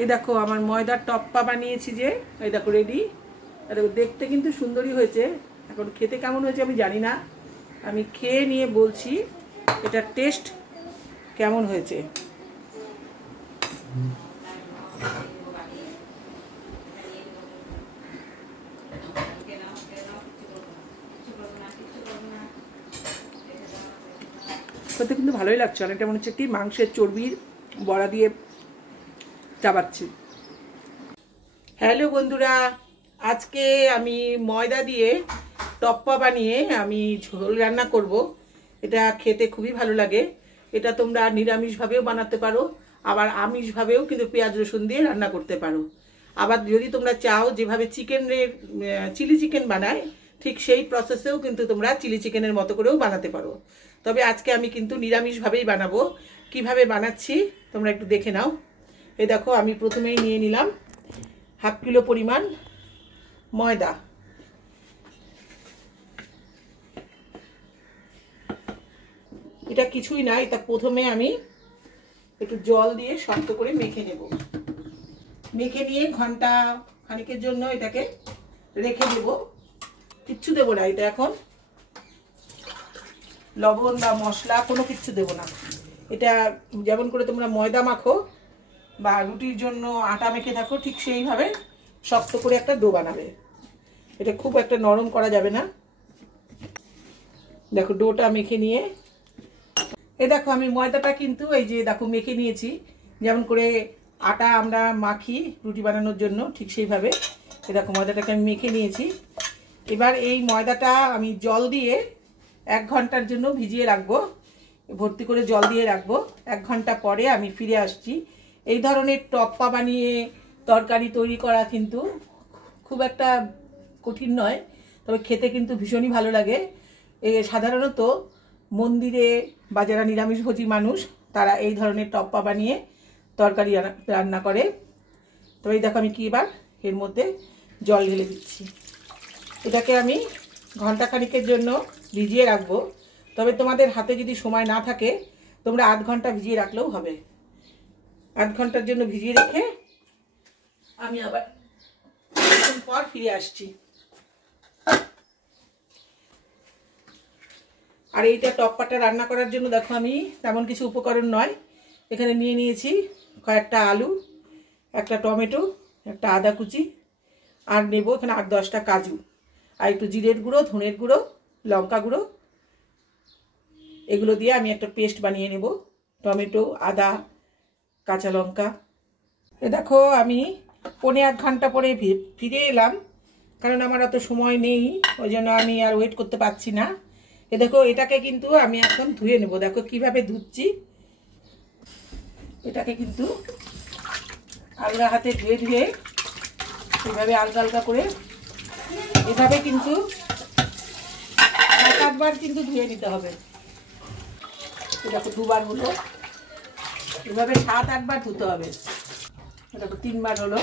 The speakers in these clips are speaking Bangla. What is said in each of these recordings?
এই দেখো আমার ময়দার টপ্পা বানিয়েছি যে, এই দেখো রেডি। দেখতে কিন্তু সুন্দরই হয়েছে, এখন খেতে কেমন হয়েছে আমি জানি না, আমি খেয়ে নিয়ে বলছি এটার টেস্ট কেমন হয়েছে। খেতে কিন্তু ভালোই লাগছে, অনেকটা মনে হচ্ছে কি মাংসের চর্বির বড়া দিয়ে চাবাচ্ছি। হ্যালো বন্ধুরা, আজকে আমি ময়দা দিয়ে টপ্পা বানিয়ে আমি ঝোল রান্না করব। এটা খেতে খুবই ভালো লাগে। এটা তোমরা নিরামিষভাবেও বানাতে পারো, আবার আমিষভাবেও কিন্তু পেঁয়াজ রসুন দিয়ে রান্না করতে পারো। আবার যদি তোমরা চাও যেভাবে চিকেনের চিলি চিকেন বানায় ঠিক সেই প্রসেসেও কিন্তু তোমরা চিলি চিকেনের মতো করেও বানাতে পারো। তবে আজকে আমি কিন্তু নিরামিষভাবেই বানাবো। কিভাবে বানাচ্ছি তোমরা একটু দেখে নাও। এই দেখো আমি প্রথমেই নিয়ে নিলাম হাফ কিলো পরিমাণ ময়দা। এটা কিছুই না, এটা প্রথমে আমি একটু জল দিয়ে শক্ত করে মেখে নেব। মেখে নিয়ে ঘন্টা খানিকের জন্য এটাকে রেখে দেব, কিচ্ছু দেবো না। এটা এখন লবণ বা মশলা কোনো কিচ্ছু দেবো না। এটা যেমন করে তোমরা ময়দা মাখো বা রুটির জন্য আটা মেখে থাকো ঠিক সেইভাবে শক্ত করে একটা ডো বানাবে। এটা খুব একটা নরম করা যাবে না। দেখো ডোটা মেখে নিয়ে এই দেখো আমি ময়দাটা কিন্তু এই যে দেখো মেখে নিয়েছি, যেমন করে আটা আমরা মাখি রুটি বানানোর জন্য ঠিক সেইভাবে এই দেখো ময়দাটাকে আমি মেখে নিয়েছি। এবার এই ময়দাটা আমি জল দিয়ে 1 ঘন্টার জন্য ভিজিয়ে রাখবো, ভর্তি করে জল দিয়ে রাখবো। 1 ঘন্টা পরে আমি ফিরে আসছি। এই ধরনের টপ্পা বানিয়ে তরকারি তৈরি করা কিন্তু খুব একটা কঠিন নয়, তবে খেতে কিন্তু ভীষণই ভালো লাগে। সাধারণত মন্দিরে বা যারা নিরামিষভোজী মানুষ তারা এই ধরনের টপ্পা বানিয়ে তরকারি রান্না করে। তবে এই দেখো আমি কি এবার এর মধ্যে জল ঢেলে দিচ্ছি। এটাকে আমি ঘন্টা খানিকের জন্য ভিজিয়ে রাখবো। তবে তোমাদের হাতে যদি সময় না থাকে তোমরা 8 ঘন্টা ভিজিয়ে রাখলেও হবে। 8 ঘন্টার জন্য ভিজিয়ে রেখে আমি আবার কিছুক্ষণ পর ফিরে আসছি। আর এইটা টপ্পাটা রান্না করার জন্য দেখো আমি তেমন কিছু উপকরণ নয়, এখানে নিয়ে নিয়েছি কয়েকটা আলু, একটা টমেটো, একটা আদা কুচি, আর নেব এখানে 8-10টা কাজু, আর একটু জিরের গুঁড়ো, ধনের গুঁড়ো, লঙ্কা গুঁড়ো। এগুলো দিয়ে আমি একটা পেস্ট বানিয়ে নেব। টমেটো, আদা, কাঁচা লঙ্কা। এ দেখো আমি 1.5 ঘন্টা পরে ফিরে এলাম, কারণ আমার অত সময় নেই, ওই জন্য আমি আর ওয়েট করতে পারছি না। এ দেখো এটাকে কিন্তু আমি এখন ধুয়ে নেব। দেখো কিভাবে ধুচ্ছি, এটাকে কিন্তু আলগা হাতে ধুয়ে ধুয়ে এইভাবে আলগা আলগা করে এভাবে কিন্তু 7-8 বার কিন্তু ধুয়ে নিতে হবে। দেখো 2 বার হলো, এভাবে 7-8 বার ধুতে হবে। দেখো 3 বার হলো।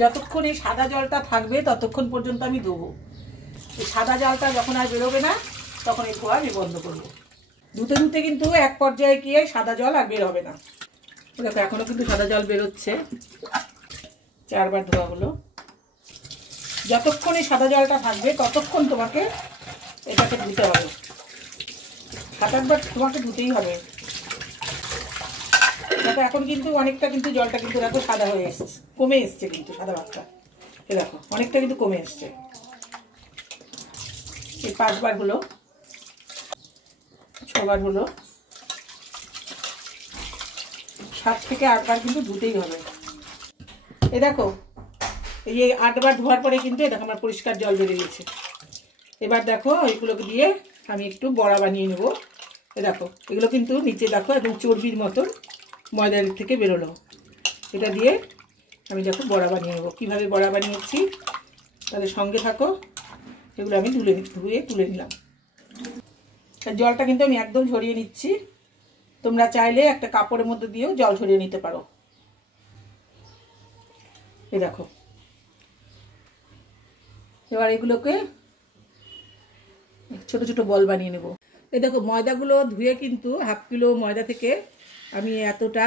যতক্ষণ এই সাদা জলটা থাকবে ততক্ষণ পর্যন্ত আমি ধোবো। এই সাদা জলটা যখন আর বেরোবে না তখন এই ধোয়া আমি বন্ধ করবো। ধুতে ধুতে কিন্তু এক পর্যায়ে গিয়ে সাদা জল আর বের হবে না। দেখো এখনো কিন্তু সাদা জল বেরোচ্ছে। 4 বার ধোয়া হলো। যতক্ষণ এই সাদা জলটা থাকবে ততক্ষণ তোমাকে এটাকে ধুতে হবে। 7-8 বার তোমাকে ধুতেই হবে। দেখো এখন কিন্তু অনেকটা কিন্তু জলটা কিন্তু দেখো সাদা হয়ে এসছে, কমে এসছে কিন্তু সাদা ভাগটা। এ দেখো অনেকটা কিন্তু কমে এসছে। এই 5 বার হলো, 6 বার হলো, 7 থেকে 8 বার কিন্তু ধুতেই হবে। এ দেখো এই যে 8 বার ধোয়ার পরে কিন্তু দেখো আমার পরিষ্কার জল বেরিয়ে গেছে। এবার দেখো এইগুলোকে দিয়ে আমি একটু বড়া বানিয়ে নেব। এ দেখো এগুলো কিন্তু নিচে দেখো একদম চর্বির মতন ময়দার থেকে বেরোলো। এটা দিয়ে আমি দেখো বড়া বানিয়ে নেব। কীভাবে বড়া বানিয়েছি তাদের সঙ্গে থাকো। এগুলো আমি ধুয়ে তুলে নিলাম। জলটা কিন্তু আমি একদম ঝরিয়ে নিচ্ছি। তোমরা চাইলে একটা কাপড়ের মধ্যে দিয়েও জল ঝরিয়ে নিতে পারো। এই দেখো এবার এগুলোকে ছোট ছোট বল বানিয়ে নেব। এই দেখো ময়দাগুলো ধুয়ে কিন্তু হাফ কিলো ময়দা থেকে আমি এতটা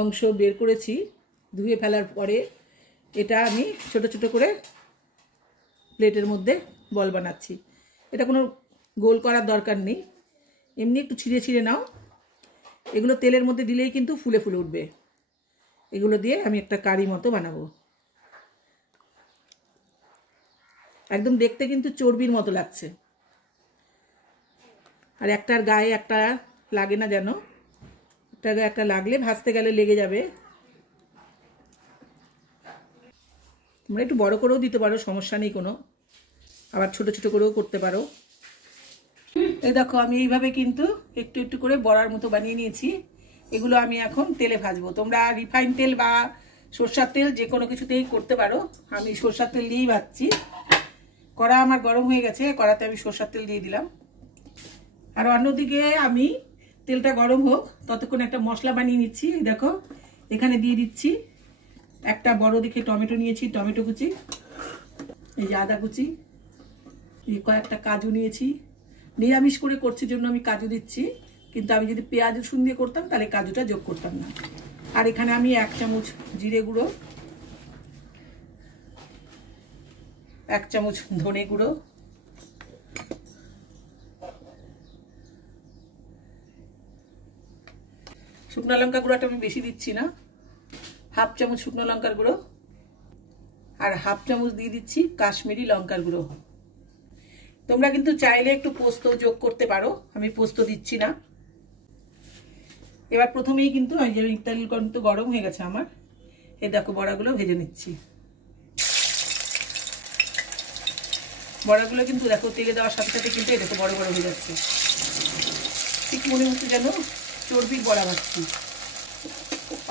অংশ বের করেছি ধুয়ে ফেলার পরে, এটা আমি ছোট ছোট করে প্লেটের মধ্যে বল বানাচ্ছি। এটা কোনো গোল করার দরকার নেই, এমনি একটু ছিঁড়ে ছিঁড়ে নাও। এগুলো তেলের মধ্যে দিলেই কিন্তু ফুলে ফুলে উঠবে। এগুলো দিয়ে আমি একটা কারি মতো বানাবো। একদম দেখতে কিন্তু চর্বির মতো লাগছে, আর একটার গায়ে একটা লাগে না যেন, একটা গায়ে একটা লাগলে ভাজতে গেলে লেগে যাবে। তোমরা একটু বড় করেও দিতে পারো, সমস্যা নেই কোনো, আবার ছোট ছোট করেও করতে পারো। এই দেখো আমি এইভাবে কিন্তু একটু একটু করে বড়ার মতো বানিয়ে নিয়েছি। এগুলো আমি এখন তেলে ভাজবো। তোমরা রিফাইন তেল বা সরষার তেল যে কোনো কিছুতেই করতে পারো, আমি সরষার তেল দিয়েই ভাজছি। কড়া আমার গরম হয়ে গেছে, কড়াতে আমি সরষার তেল দিয়ে দিলাম। আর অন্যদিকে আমি তেলটা গরম হোক ততক্ষণ একটা মশলা বানিয়ে নিচ্ছি। দেখো এখানে দিয়ে দিচ্ছি একটা বড় দেখে টমেটো নিয়েছি, টমেটো কুচি, এই যে আদা কুচি, এই কয়েকটা কাজু নিয়েছি। নিরামিষ করে করছি জন্য আমি কাজু দিচ্ছি, কিন্তু আমি যদি পেঁয়াজ রসুন দিয়ে করতাম তাহলে কাজুটা যোগ করতাম না। আর এখানে আমি 1 চামচ জিরে গুঁড়ো, 1 চামচ ধনে গুঁড়ো, শুকনো লঙ্কা গুঁড়োটা আমি বেশি দিচ্ছি না, 1/2 চামচ শুকনো লঙ্কার গুঁড়ো, আর 1/2 চামচ দিয়ে দিচ্ছি কাশ্মীরি লঙ্কার গুঁড়ো। তোমরা কিন্তু চাইলে একটু পোস্ত যোগ করতে পারো, আমি পোস্ত দিচ্ছি না। এবার প্রথমেই কিন্তু তেল কিন্তু গরম হয়ে গেছে আমার। এই দেখো বড়াগুলো ভেজে নিচ্ছি। বড়াগুলো কিন্তু দেখো তেলে দেওয়ার সাথে সাথে কিন্তু এই দেখো বড় বড় হয়ে যাচ্ছে, ঠিক মনে হচ্ছে যেন চর্বির বড়া ভাজছি।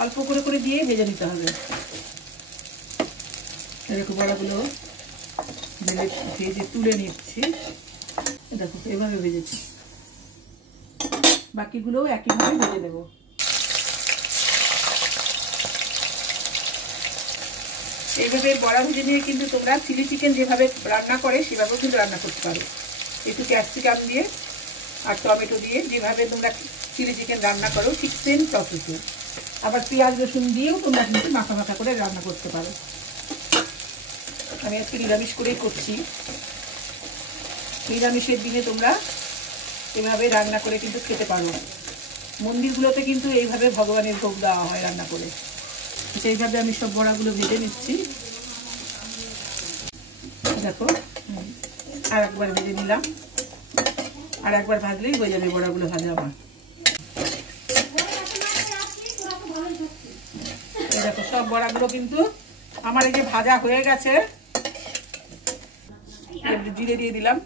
অল্প করে করে দিয়ে ভেজে নিতে হবে। দেখো বড়াগুলো ভেজে তুলে নিচ্ছি। দেখো এভাবে ভেজেছি, বাকিগুলোও একইভাবে ভেজে নেব। এইভাবে বড়া ভেজে নিয়ে কিন্তু তোমরা চিলি চিকেন যেভাবে রান্না করে সেভাবেও কিন্তু রান্না করতে পারো। একটু ক্যাপসিকাম দিয়ে আর টমেটো দিয়ে যেভাবে তোমরা চিলি চিকেন রান্না করো ঠিক সেম প্রসেসে। আবার পেঁয়াজ রসুন দিয়েও তোমরা কিন্তু মাখা মাখা করে রান্না করতে পারো। আমি আজকে নিরামিষ করেই করছি। নিরামিষের দিনে তোমরা এভাবে রান্না করে কিন্তু খেতে পারো। মন্দিরগুলোতে কিন্তু এইভাবে ভগবানের ভোগ দেওয়া হয় রান্না করে। সেইভাবে আমি সব বড়াগুলো ভেজে নিচ্ছি। দেখো আর একবার ভেজে নিলাম, আর একবার ভাজলেই হয়ে যাবে বড়াগুলো ভাজা আমার। দেখো সব বড়াগুলো কিন্তু আমার এই যে ভাজা হয়ে গেছে। জিরে দিয়ে দিলাম,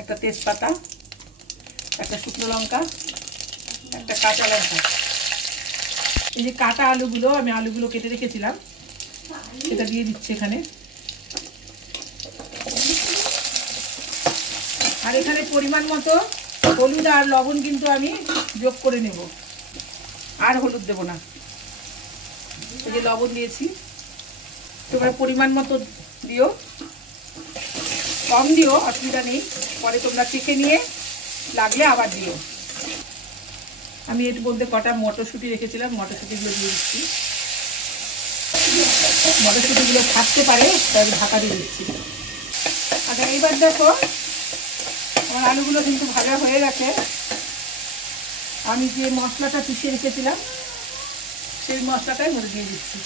একটা তেজপাতা, একটা শুকনো লঙ্কা, একটা কাঁচা লঙ্কা। এই যে কাটা আলুগুলো, আমি আলুগুলো কেটে রেখেছিলাম সেটা দিয়ে দিচ্ছি এখানে। আর এখানে পরিমাণ মতো হলুদ আর লবণ কিন্তু আমি যোগ করে নেব, আর হলুদ দেব না। এই যে লবণ দিয়েছি, তোমরা পরিমাণ মতো দিও, কম দিও অসুবিধা নেই, পরে তোমরা চেখে নিয়ে লাগলে আবার দিও। আমি এর মধ্যে কটা মটরশুঁটি রেখেছিলাম, মটরশুঁটিগুলো দিয়ে দিচ্ছি। মটরশুঁটিগুলো থাকতে পারে তাই ঢাকা দিয়ে দিচ্ছি। আচ্ছা এইবার দেখো আমার আলুগুলো কিন্তু ভাজা হয়ে গেছে। আমি যে মশলাটা পিষে রেখেছিলাম সেই মশলাটাই মধ্যে দিয়ে দিচ্ছি।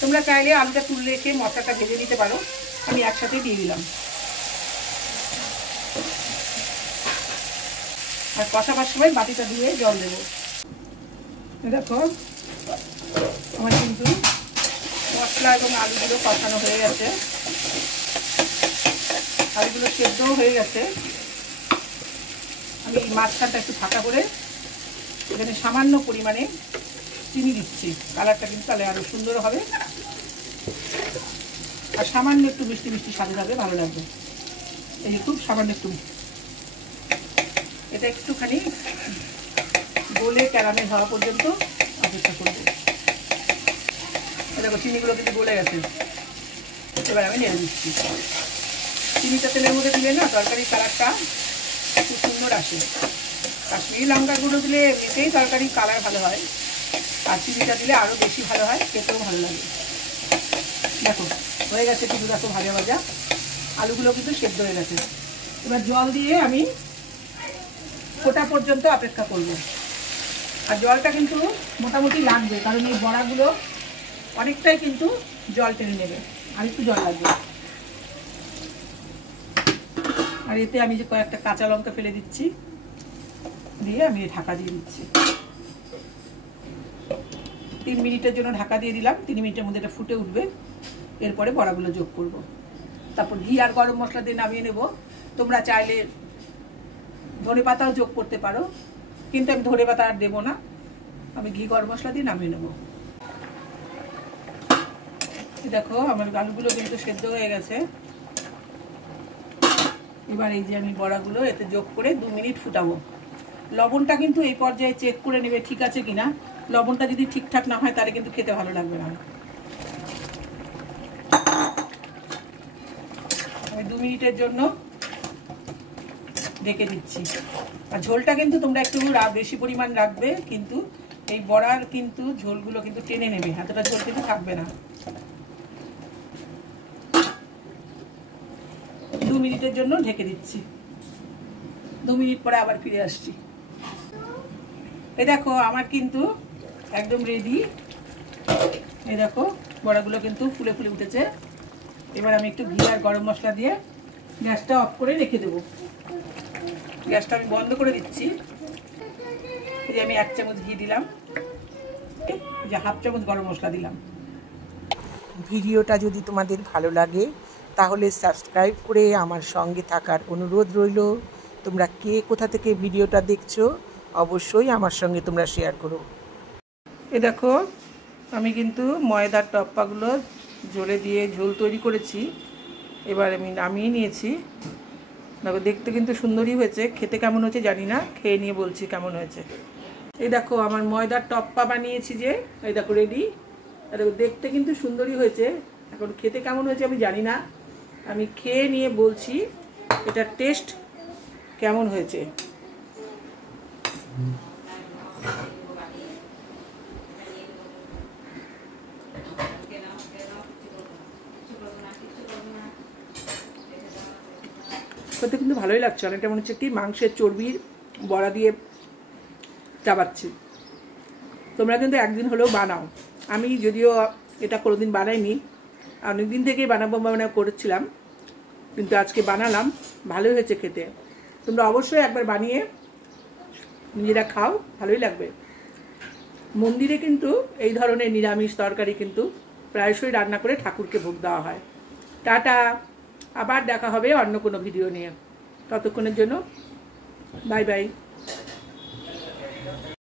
তোমরা চাইলে আলুটা তুলে রেখে মশলাটা ভেজে দিতে পারো, আমি একসাথে দিয়ে দিলাম। আর কষাবার সময় বাটিটা দিয়ে জল দেবো। দেখো আমার কিন্তু মশলা এবং আলুগুলো কষানো হয়ে গেছে, আলুগুলো সেদ্ধও হয়ে গেছে। আমি মাঝখানটা একটু ফাঁকা করে এখানে সামান্য পরিমাণে চিনি দিচ্ছি, কালারটা কিন্তু তাহলে আরও সুন্দর হবে। আর সামান্য একটু মিষ্টি মিষ্টি স্বাদ হবে, ভালো লাগবে। এই যে খুব সামান্য একটু, এটা একটুখানি গোলে ক্যারামেল হওয়া পর্যন্ত অপেক্ষা করবো। দেখো চিনিগুলো কিন্তু গলে গেছে, এবার আমি নেড়ে দিচ্ছি। চিনিটা তেলের মধ্যে দিলে না তরকারির কালারটা খুব সুন্দর আসে। কাশ্মীরি লঙ্কা গুঁড়ো দিলে এমনিতেই তরকারির কালার ভালো হয়, আর চিনিটা দিলে আরও বেশি ভালো হয়, খেতেও ভালো লাগে। দেখো হয়ে গেছে কিন্তু, দেখো ভাজা ভাজা আলুগুলো কিন্তু সেদ্ধ হয়ে গেছে। এবার জল দিয়ে আমি ফোটা পর্যন্ত অপেক্ষা করব। আর জলটা কিন্তু মোটামুটি লাগবে, কারণ এই বড়াগুলো অনেকটাই কিন্তু জল টেনে নেবে, আর একটু জল লাগবে। আর এতে আমি যে কয়েকটা কাঁচা লঙ্কা ফেলে দিচ্ছি, দিয়ে আমি ঢাকা দিয়ে দিচ্ছি। 3 মিনিটের জন্য ঢাকা দিয়ে দিলাম। 3 মিনিটের মধ্যে এটা ফুটে উঠবে। এরপরে বড়াগুলো যোগ করব। তারপর ঘি আর গরম মশলা দিয়ে নামিয়ে নেব। তোমরা চাইলে ধনে পাতাও যোগ করতে পারো, কিন্তু আমি ধনে পাতা আর দেবো না, আমি ঘি গরম মশলা দিয়ে নামিয়ে নেব। দেখো আমার আলুগুলো কিন্তু সেদ্ধ হয়ে গেছে। এবার এই যে আমি বড়াগুলো এতে যোগ করে 2 মিনিট ফুটাবো। লবণটা কিন্তু এই পর্যায়ে চেক করে নেবে ঠিক আছে কিনা। লবণটা যদি ঠিকঠাক না হয় তাহলে কিন্তু খেতে ভালো লাগবে না। আমি 2 মিনিটের জন্য ঢেকে দিচ্ছি। আর ঝোলটা কিন্তু তোমরা একটু বেশি পরিমাণ রাখবে, কিন্তু এই বড়ার কিন্তু ঝোলগুলো কিন্তু টেনে নেবে, এতটা ঝোল কিন্তু থাকবে না। 2 মিনিটের জন্য ঢেকে দিচ্ছি। 2 মিনিট পরে আবার ফিরে আসছি। এই দেখো আমার কিন্তু একদম রেডি। এই দেখো বড়াগুলো কিন্তু ফুলে ফুলে উঠেছে। এবার আমি একটু ঘি আর গরম মশলা দিয়ে গ্যাসটা অফ করে রেখে দেবো। গ্যাসটা আমি বন্ধ করে দিচ্ছি। এই যে আমি 1 চামচ ঘি দিলাম, যে 1/2 চামচ গরম মশলা দিলাম। ভিডিওটা যদি তোমাদের ভালো লাগে তাহলে সাবস্ক্রাইব করে আমার সঙ্গে থাকার অনুরোধ রইল। তোমরা কে কোথা থেকে ভিডিওটা দেখছো অবশ্যই আমার সঙ্গে তোমরা শেয়ার করো। এই দেখো আমি কিন্তু ময়দার টপ্পাগুলো ঝোলে দিয়ে ঝোল তৈরি করেছি। এবার আমি নামিয়ে নিয়েছি। দেখো দেখতে কিন্তু সুন্দরই হয়েছে, খেতে কেমন হয়েছে জানি না, খেয়ে নিয়ে বলছি কেমন হয়েছে। এই দেখো আমার ময়দার টপ্পা বানিয়েছি যে, এই দেখো রেডি। দেখো দেখতে কিন্তু সুন্দরই হয়েছে, এখন খেতে কেমন হয়েছে আমি জানি না, আমি খেয়ে নিয়ে বলছি এটার টেস্ট কেমন হয়েছে। খেতে কিন্তু ভালোই লাগছে, অনেকটা মনে হচ্ছে কি মাংসের চর্বির বড়া দিয়ে চাবাচ্ছি। তোমরা কিন্তু একদিন হলেও বানাও। আমি যদিও এটা কোনোদিন বানাইনি, অনেকদিন থেকেই বানাবো করেছিলাম, কিন্তু আজকে বানালাম, ভালোই হয়েছে খেতে। তোমরা অবশ্যই একবার বানিয়ে নিজেরা খাও, ভালোই লাগবে। মন্দিরে কিন্তু এই ধরনের নিরামিষ তরকারি কিন্তু প্রায়শই রান্না করে ঠাকুরকে ভোগ দেওয়া হয়। টাটা, আবার দেখা হবে অন্য কোনো ভিডিও নিয়ে। ততক্ষণের জন্য বাই বাই।